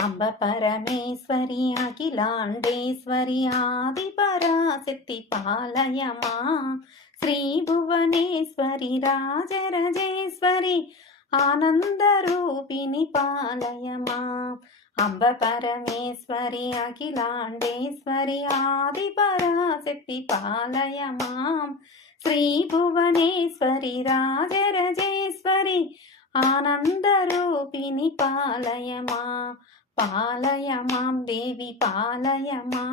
అంబ పరమేశ్వరి అఖిలాండేశ్వరి ఆదిపరాశక్తి పాలయమా శ్రీ భువనేశ్వరి రాజరాజేశ్వరి ఆనందరూపిణి పాలయమా అంబ పరమేశ్వరి అఖిలాండేశ్వరి ఆదిపరాశక్తి పాలయమా శ్రీ భువనేశ్వరి రాజరాజేశ్వరి ఆనందరూపిణి పాలయమా పాలయమాం దేవి పాలయమా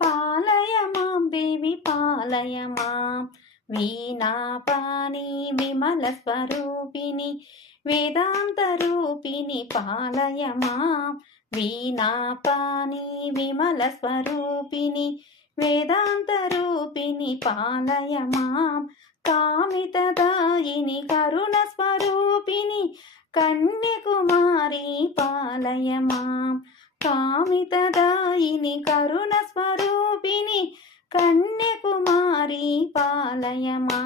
పాలయమాం దేవి పాలయమా వీణాపాని విమల స్వరూపిణి వేదాంత రూపిణి పాలయమా వీణాపాని విమల స్వరూపిణి వేదాంత రూపిణి పాలయమా కామితదాయిని కరుణ స్వరూపిణి కన్యకుమారి పాలయమా కామితదాయిని కరుణ స్వరూపిణి కన్యకుమారి పాలయమా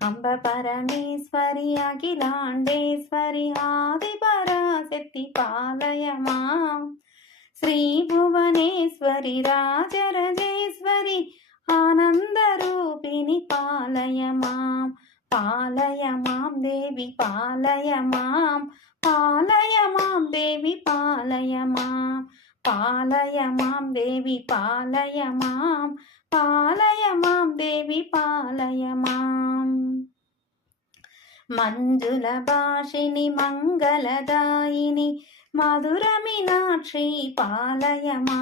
అంబ పరమేశ్వరి అఖిలాండేశ్వరి ఆదిపరాశక్తి పాలయమా శ్రీ భువనేశ్వరి రాజరాజేశ్వరి ఆనందరూపిణి పాలయమాం పాలయమాం దేవి పాలయమాం పాలయమాం దేవి పాలయమాం పాలయమాం దేవి పాలయమాం పాలయమాం దేవి పాలయమాం మంజుల భాషిని మంగళదాయిని మధుర మీనాక్షి పాలయమా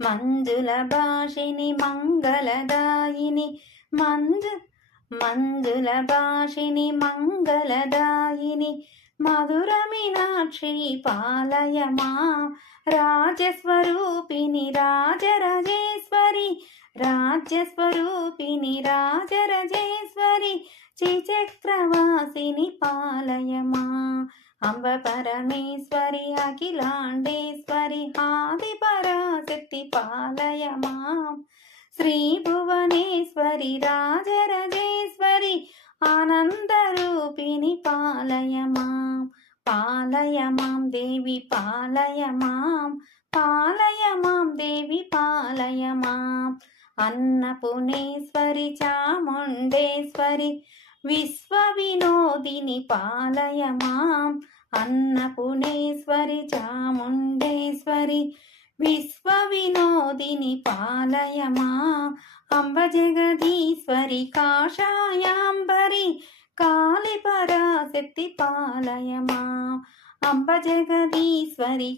మంజుల భాషిని మంగళదాయిని మంజుల భాషిని మంగళదాయిని మధుర మీనాక్షి పాలయమా రాజస్వరూపిణి రాజరాజేశ్వరి రాజ్యస్వరూపిణి రాజరాజేశ్వరి శ్రీచక్రవాసిని పాలయమా అంబ పరమేశ్వరి అఖిలాండేశ్వరి ఆదిపరాశక్తి పాలయమా శ్రీ భువనేశ్వరి రాజరాజేశ్వరి ఆనందరూపిణి పాలయమా పాలయమాం దేవి పాలయమాం పాలయమాం దేవి పాలయమాం అన్నపూర్ణేశ్వరి చాముండేశ్వరి విశ్వవినోదిని పాలయమాం అన్నపూర్ణేశ్వరి చాముండేశ్వరి విశ్వవినోదిని పాలయమా అంబ జగదీశ్వరి కాషాయాంబరి కాళిపరాశక్తి పాలయమా అంబ జగదీశ్వరి